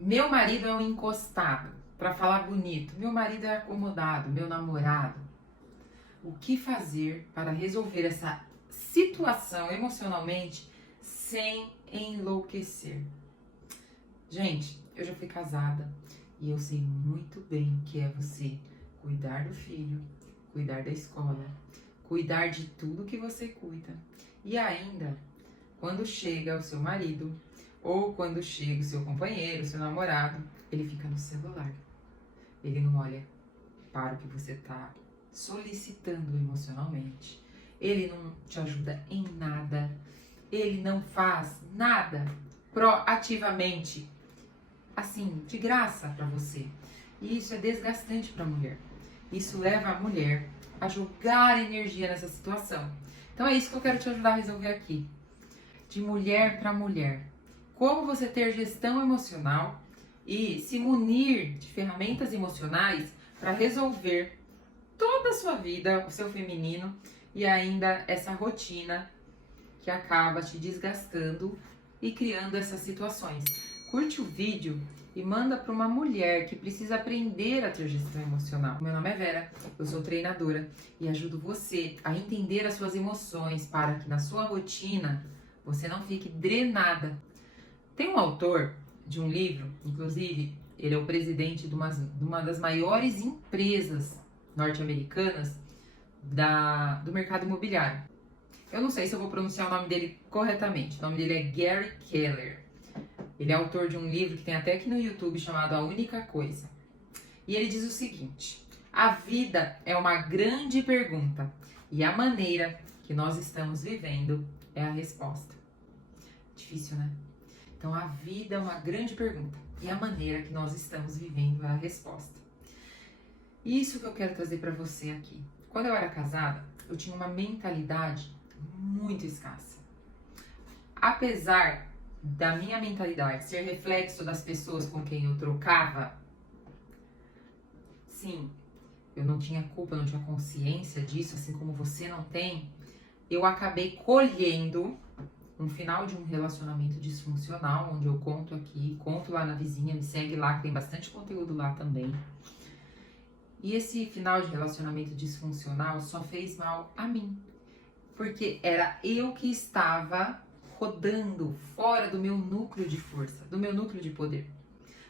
Meu marido é um encostado, para falar bonito. Meu marido é acomodado, meu namorado. O que fazer para resolver essa situação emocionalmente sem enlouquecer? Gente, eu já fui casada e eu sei muito bem que é você cuidar do filho, cuidar da escola, cuidar de tudo que você cuida. E ainda, quando chega o seu marido ou quando chega o seu companheiro, o seu namorado, ele fica no celular. Ele não olha para o que você está solicitando emocionalmente. Ele não te ajuda em nada. Ele não faz nada proativamente, assim, de graça para você. E isso é desgastante para a mulher. Isso leva a mulher a jogar energia nessa situação. Então é isso que eu quero te ajudar a resolver aqui. De mulher para mulher. Como você ter gestão emocional e se munir de ferramentas emocionais para resolver toda a sua vida, o seu feminino e ainda essa rotina que acaba te desgastando e criando essas situações. Curte o vídeo e manda para uma mulher que precisa aprender a ter gestão emocional. Meu nome é Vera, eu sou treinadora e ajudo você a entender as suas emoções para que na sua rotina você não fique drenada. Tem um autor de um livro, inclusive, ele é o presidente de uma das maiores empresas norte-americanas do mercado imobiliário. Eu não sei se eu vou pronunciar o nome dele corretamente. O nome dele é Gary Keller. Ele é autor de um livro que tem até aqui no YouTube chamado A Única Coisa. E ele diz o seguinte: a vida é uma grande pergunta e a maneira que nós estamos vivendo é a resposta. Difícil, né? Então a vida é uma grande pergunta e a maneira que nós estamos vivendo é a resposta. Isso que eu quero trazer para você aqui. Quando eu era casada, eu tinha uma mentalidade muito escassa. Apesar da minha mentalidade ser reflexo das pessoas com quem eu trocava, sim, eu não tinha culpa, eu não tinha consciência disso, assim como você não tem, eu acabei colhendo um final de um relacionamento disfuncional, onde eu conto aqui, conto lá na vizinha, me segue lá, que tem bastante conteúdo lá também. E esse final de relacionamento disfuncional só fez mal a mim, porque era eu que estava rodando fora do meu núcleo de força, do meu núcleo de poder,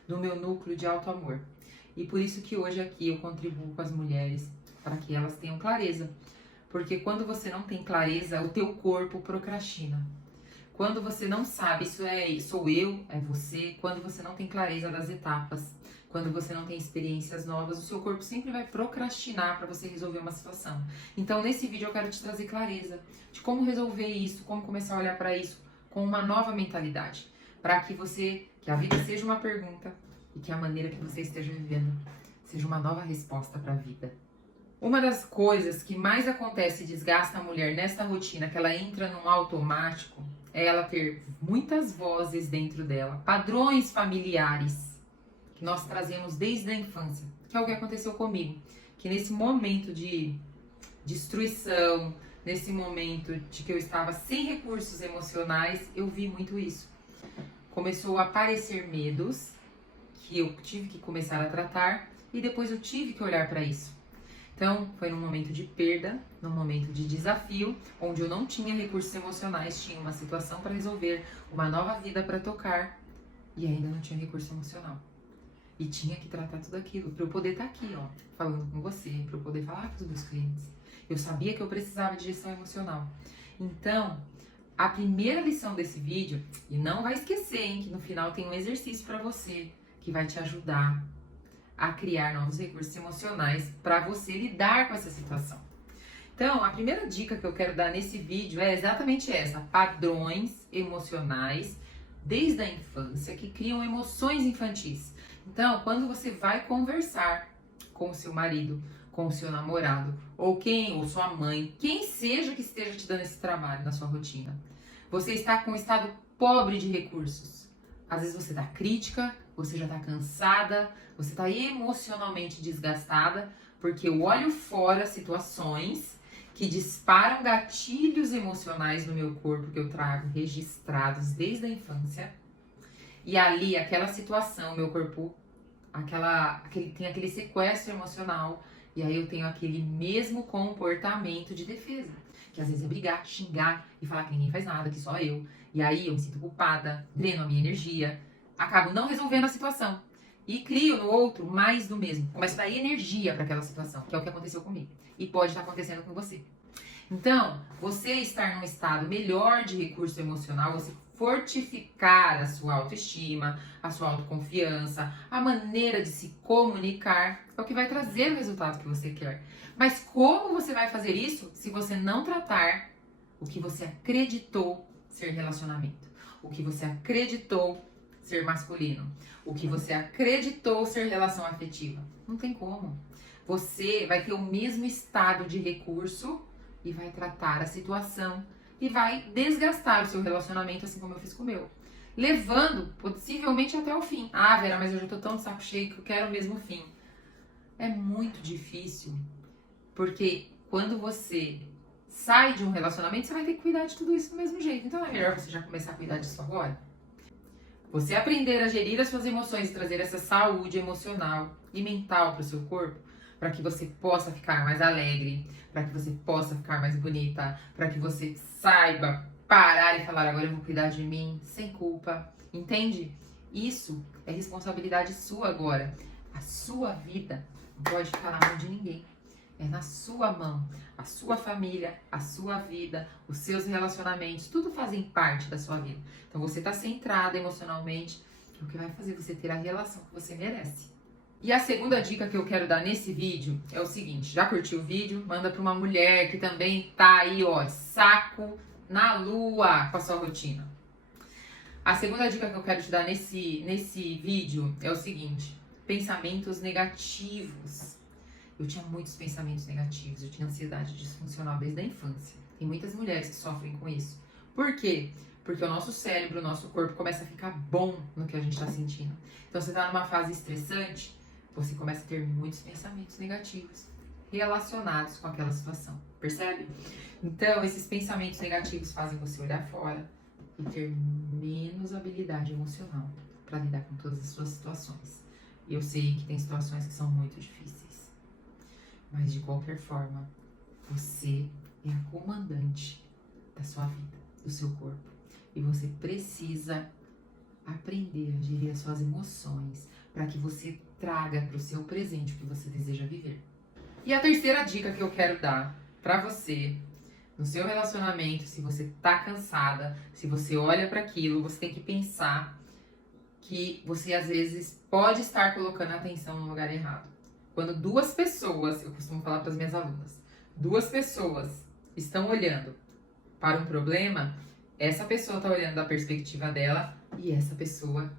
do meu núcleo de auto-amor. E por isso que hoje aqui eu contribuo com as mulheres para que elas tenham clareza. Porque quando você não tem clareza, o teu corpo procrastina. Quando você não sabe, sou eu, é você, quando você não tem clareza das etapas, quando você não tem experiências novas, o seu corpo sempre vai procrastinar para você resolver uma situação. Então, nesse vídeo eu quero te trazer clareza de como resolver isso, como começar a olhar para isso com uma nova mentalidade, para que a vida seja uma pergunta e que a maneira que você esteja vivendo seja uma nova resposta para a vida. Uma das coisas que mais acontece e desgasta a mulher nesta rotina, que ela entra num automático, é ela ter muitas vozes dentro dela, padrões familiares que nós trazemos desde a infância, que é o que aconteceu comigo, que nesse momento de destruição, nesse momento de que eu estava sem recursos emocionais, eu vi muito isso. Começou a aparecer medos que eu tive que começar a tratar e depois eu tive que olhar para isso. Então, foi num momento de perda, num momento de desafio, onde eu não tinha recursos emocionais, tinha uma situação para resolver, uma nova vida para tocar e ainda não tinha recurso emocional. E tinha que tratar tudo aquilo para eu poder estar aqui, ó, falando com você, para eu poder falar com os meus clientes. Eu sabia que eu precisava de gestão emocional. Então, a primeira lição desse vídeo, e não vai esquecer, hein, que no final tem um exercício para você que vai te ajudar a criar novos recursos emocionais para você lidar com essa situação. Então, a primeira dica que eu quero dar nesse vídeo é exatamente essa: padrões emocionais desde a infância que criam emoções infantis. Então, quando você vai conversar com o seu marido, com o seu namorado, ou sua mãe, quem seja que esteja te dando esse trabalho na sua rotina, você está com um estado pobre de recursos. Às vezes você dá crítica, você já está cansada, você está emocionalmente desgastada, porque eu olho fora situações que disparam gatilhos emocionais no meu corpo que eu trago registrados desde a infância. E ali, aquela situação, meu corpo, tem aquele sequestro emocional. E aí eu tenho aquele mesmo comportamento de defesa. Que às vezes é brigar, xingar e falar que ninguém faz nada, que só eu. E aí eu me sinto culpada, dreno a minha energia, acabo não resolvendo a situação. E crio no outro mais do mesmo. Começo a dar energia para aquela situação, que é o que aconteceu comigo. E pode estar acontecendo com você. Então, você estar num estado melhor de recurso emocional, você fortificar a sua autoestima, a sua autoconfiança, a maneira de se comunicar, é o que vai trazer o resultado que você quer. Mas como você vai fazer isso se você não tratar o que você acreditou ser relacionamento? O que você acreditou ser masculino? O que você acreditou ser relação afetiva? Não tem como. Você vai ter o mesmo estado de recurso e vai tratar a situação e vai desgastar o seu relacionamento, assim como eu fiz com o meu. Levando, possivelmente, até o fim. Ah, Vera, mas eu já tô tão de saco cheio que eu quero o mesmo fim. É muito difícil, porque quando você sai de um relacionamento, você vai ter que cuidar de tudo isso do mesmo jeito. Então é melhor você já começar a cuidar disso agora. Você aprender a gerir as suas emoções e trazer essa saúde emocional e mental para o seu corpo, para que você possa ficar mais alegre, para que você possa ficar mais bonita, para que você saiba parar e falar, agora eu vou cuidar de mim, sem culpa, entende? Isso é responsabilidade sua agora. A sua vida não pode ficar na mão de ninguém. É na sua mão. A sua família, a sua vida, os seus relacionamentos, tudo fazem parte da sua vida. Então você está centrada emocionalmente, o que vai fazer você ter a relação que você merece. E a segunda dica que eu quero dar nesse vídeo é o seguinte, já curtiu o vídeo? Manda para uma mulher que também tá aí, ó, saco na lua com a sua rotina. A segunda dica que eu quero te dar nesse vídeo é o seguinte, pensamentos negativos. Eu tinha muitos pensamentos negativos, eu tinha ansiedade disfuncional desde a infância. Tem muitas mulheres que sofrem com isso. Por quê? Porque o nosso cérebro, o nosso corpo começa a ficar bom no que a gente está sentindo. Então você está numa fase estressante, você começa a ter muitos pensamentos negativos relacionados com aquela situação, percebe? Então, esses pensamentos negativos fazem você olhar fora e ter menos habilidade emocional para lidar com todas as suas situações. E eu sei que tem situações que são muito difíceis, mas de qualquer forma, você é a comandante da sua vida, do seu corpo. E você precisa aprender a gerir as suas emoções para que você traga para o seu presente o que você deseja viver. E a terceira dica que eu quero dar para você, no seu relacionamento, se você tá cansada, se você olha para aquilo, você tem que pensar que você às vezes pode estar colocando a atenção no lugar errado. Quando duas pessoas, eu costumo falar para as minhas alunas, duas pessoas estão olhando para um problema, essa pessoa está olhando da perspectiva dela e essa pessoa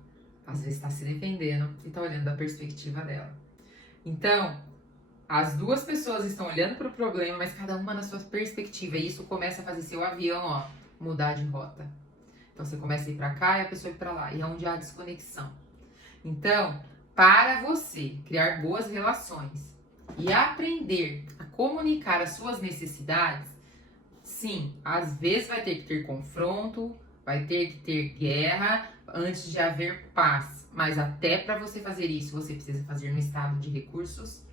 às vezes está se defendendo e está olhando da perspectiva dela. Então, as duas pessoas estão olhando para o problema, mas cada uma na sua perspectiva. E isso começa a fazer seu avião, ó, mudar de rota. Então, você começa a ir para cá e a pessoa ir para lá. E é onde há desconexão. Então, para você criar boas relações e aprender a comunicar as suas necessidades, sim, às vezes vai ter que ter confronto, vai ter que ter guerra antes de haver paz. Mas até para você fazer isso, você precisa fazer no estado de recursos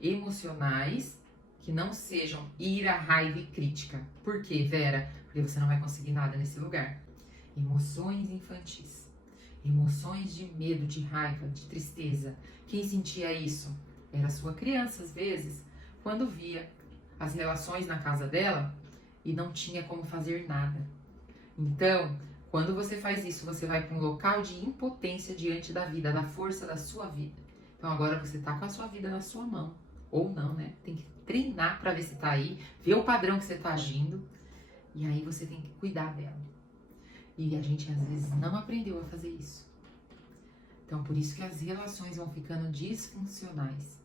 emocionais que não sejam ira, raiva e crítica. Por quê, Vera? Porque você não vai conseguir nada nesse lugar. Emoções infantis. Emoções de medo, de raiva, de tristeza. Quem sentia isso? Era a sua criança, às vezes, quando via as relações na casa dela e não tinha como fazer nada. Então, quando você faz isso, você vai para um local de impotência diante da vida, da força da sua vida. Então, agora você está com a sua vida na sua mão. Ou não, né? Tem que treinar para ver se tá aí, ver o padrão que você tá agindo. E aí você tem que cuidar dela. E a gente, às vezes, não aprendeu a fazer isso. Então, por isso que as relações vão ficando disfuncionais.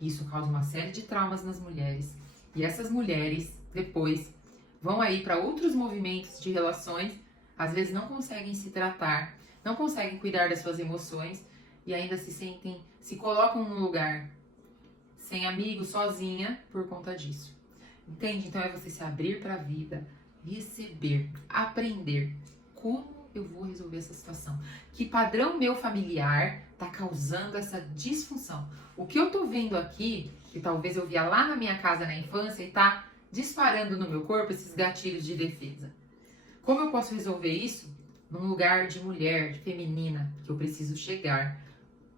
Isso causa uma série de traumas nas mulheres. E essas mulheres, depois, vão aí para outros movimentos de relações, às vezes não conseguem se tratar, não conseguem cuidar das suas emoções e ainda se colocam num lugar sem amigos, sozinha, por conta disso. Entende? Então é você se abrir para a vida, receber, aprender como eu vou resolver essa situação? Que padrão meu familiar tá causando essa disfunção? O que eu tô vendo aqui, que talvez eu via lá na minha casa na infância e tá disparando no meu corpo esses gatilhos de defesa. Como eu posso resolver isso? Num lugar de mulher, de feminina, que eu preciso chegar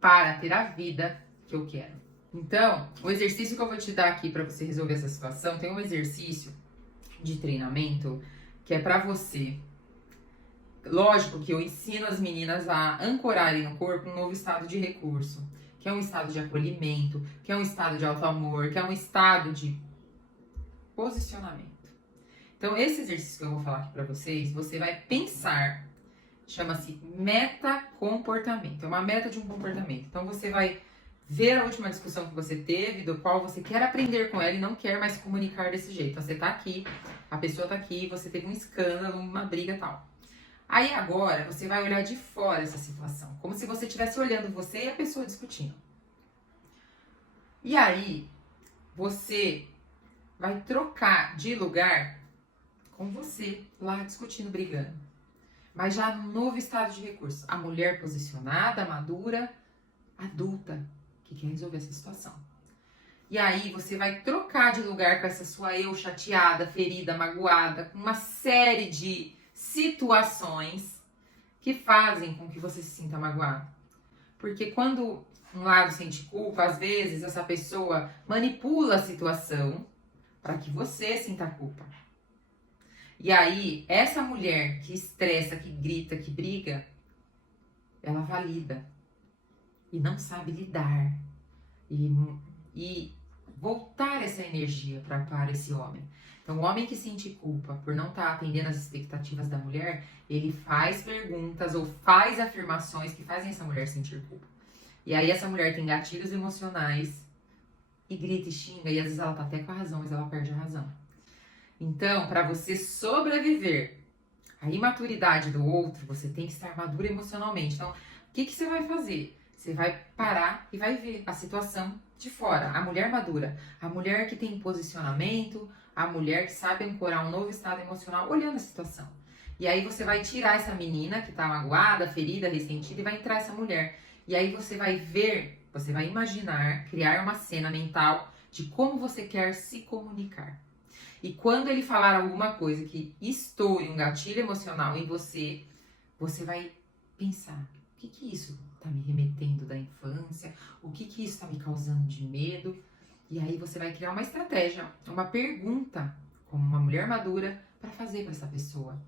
para ter a vida que eu quero. Então, o exercício que eu vou te dar aqui para você resolver essa situação, tem um exercício de treinamento que é para você. Lógico que eu ensino as meninas a ancorarem no corpo um novo estado de recurso, que é um estado de acolhimento, que é um estado de auto-amor, que é um estado de posicionamento. Então, esse exercício que eu vou falar aqui para vocês, você vai pensar, chama-se meta-comportamento, é uma meta de um comportamento. Então, você vai ver a última discussão que você teve, do qual você quer aprender com ela e não quer mais se comunicar desse jeito. Então, você tá aqui, a pessoa tá aqui, você teve um escândalo, uma briga e tal. Aí agora, você vai olhar de fora essa situação, como se você estivesse olhando você e a pessoa discutindo. E aí, você vai trocar de lugar com você lá discutindo, brigando. Mas já num novo estado de recurso. A mulher posicionada, madura, adulta, que quer resolver essa situação. E aí você vai trocar de lugar com essa sua eu chateada, ferida, magoada, com uma série de situações que fazem com que você se sinta magoado. Porque quando um lado sente culpa, às vezes essa pessoa manipula a situação para que você sinta culpa. E aí, essa mulher que estressa, que grita, que briga, ela valida e não sabe lidar e voltar essa energia para esse homem. Então, o homem que sente culpa por não estar atendendo as expectativas da mulher, ele faz perguntas ou faz afirmações que fazem essa mulher sentir culpa. E aí, essa mulher tem gatilhos emocionais e grita e xinga, e às vezes ela tá até com a razão, mas ela perde a razão. Então, para você sobreviver à imaturidade do outro, você tem que estar madura emocionalmente. Então, o que você vai fazer? Você vai parar e vai ver a situação de fora. A mulher madura, a mulher que tem posicionamento, a mulher que sabe ancorar um novo estado emocional olhando a situação. E aí você vai tirar essa menina que tá magoada, ferida, ressentida e vai entrar essa mulher. E aí você vai ver, você vai imaginar, criar uma cena mental de como você quer se comunicar. E quando ele falar alguma coisa que estoure um gatilho emocional em você, você vai pensar, o que isso está me remetendo da infância? O que isso está me causando de medo? E aí você vai criar uma estratégia, uma pergunta, como uma mulher madura, para fazer para essa pessoa.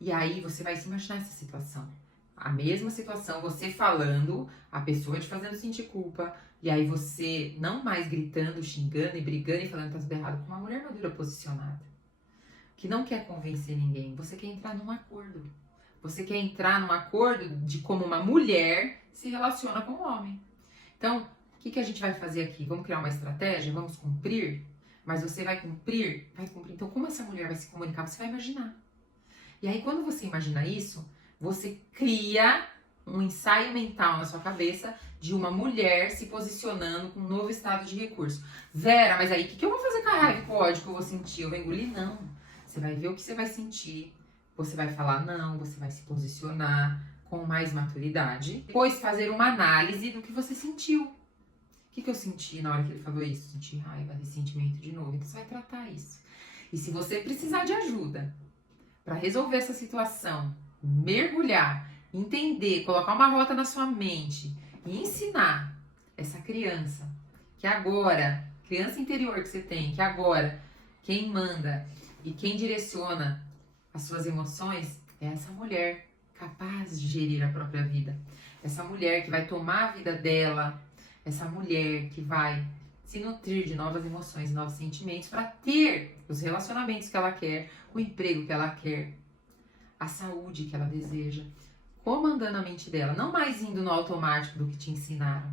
E aí você vai se imaginar essa situação. A mesma situação, você falando, a pessoa te fazendo sentir culpa, e aí você não mais gritando, xingando e brigando e falando que tá tudo errado, com uma mulher madura posicionada, que não quer convencer ninguém, você quer entrar num acordo. Você quer entrar num acordo de como uma mulher se relaciona com o homem. Então, o que a gente vai fazer aqui? Vamos criar uma estratégia? Vamos cumprir? Mas você vai cumprir? Vai cumprir. Então, como essa mulher vai se comunicar? Você vai imaginar. E aí, quando você imagina isso, você cria um ensaio mental na sua cabeça de uma mulher se posicionando com um novo estado de recurso. Vera, mas aí o que eu vou fazer com a raiva e com o ódio que eu vou sentir? Eu vou engolir? Não. Você vai ver o que você vai sentir. Você vai falar não, você vai se posicionar com mais maturidade. Depois fazer uma análise do que você sentiu. O que eu senti na hora que ele falou isso? Senti raiva, ressentimento de novo. Então você vai tratar isso. E se você precisar de ajuda para resolver essa situação, mergulhar, entender, colocar uma rota na sua mente e ensinar essa criança, que agora, criança interior que você tem, que agora quem manda e quem direciona as suas emoções é essa mulher capaz de gerir a própria vida. Essa mulher que vai tomar a vida dela, essa mulher que vai se nutrir de novas emoções, novos sentimentos para ter os relacionamentos que ela quer, o emprego que ela quer, a saúde que ela deseja, comandando a mente dela, não mais indo no automático do que te ensinaram.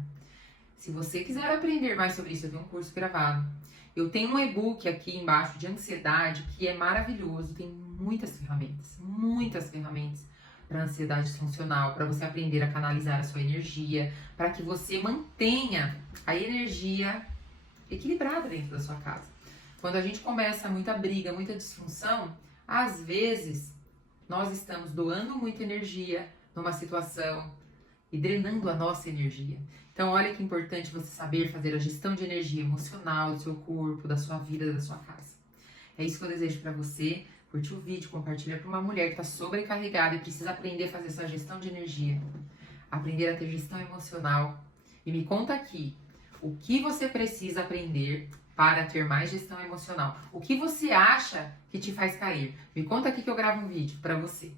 Se você quiser aprender mais sobre isso, eu tenho um curso gravado. Eu tenho um e-book aqui embaixo de ansiedade que é maravilhoso, tem muitas ferramentas para ansiedade disfuncional, para você aprender a canalizar a sua energia, para que você mantenha a energia equilibrada dentro da sua casa. Quando a gente começa muita briga, muita disfunção, às vezes nós estamos doando muita energia numa situação e drenando a nossa energia. Então, olha que importante você saber fazer a gestão de energia emocional do seu corpo, da sua vida, da sua casa. É isso que eu desejo para você. Curte o vídeo, compartilha para uma mulher que está sobrecarregada e precisa aprender a fazer essa gestão de energia, aprender a ter gestão emocional. E me conta aqui o que você precisa aprender para ter mais gestão emocional. O que você acha que te faz cair? Me conta aqui que eu gravo um vídeo para você.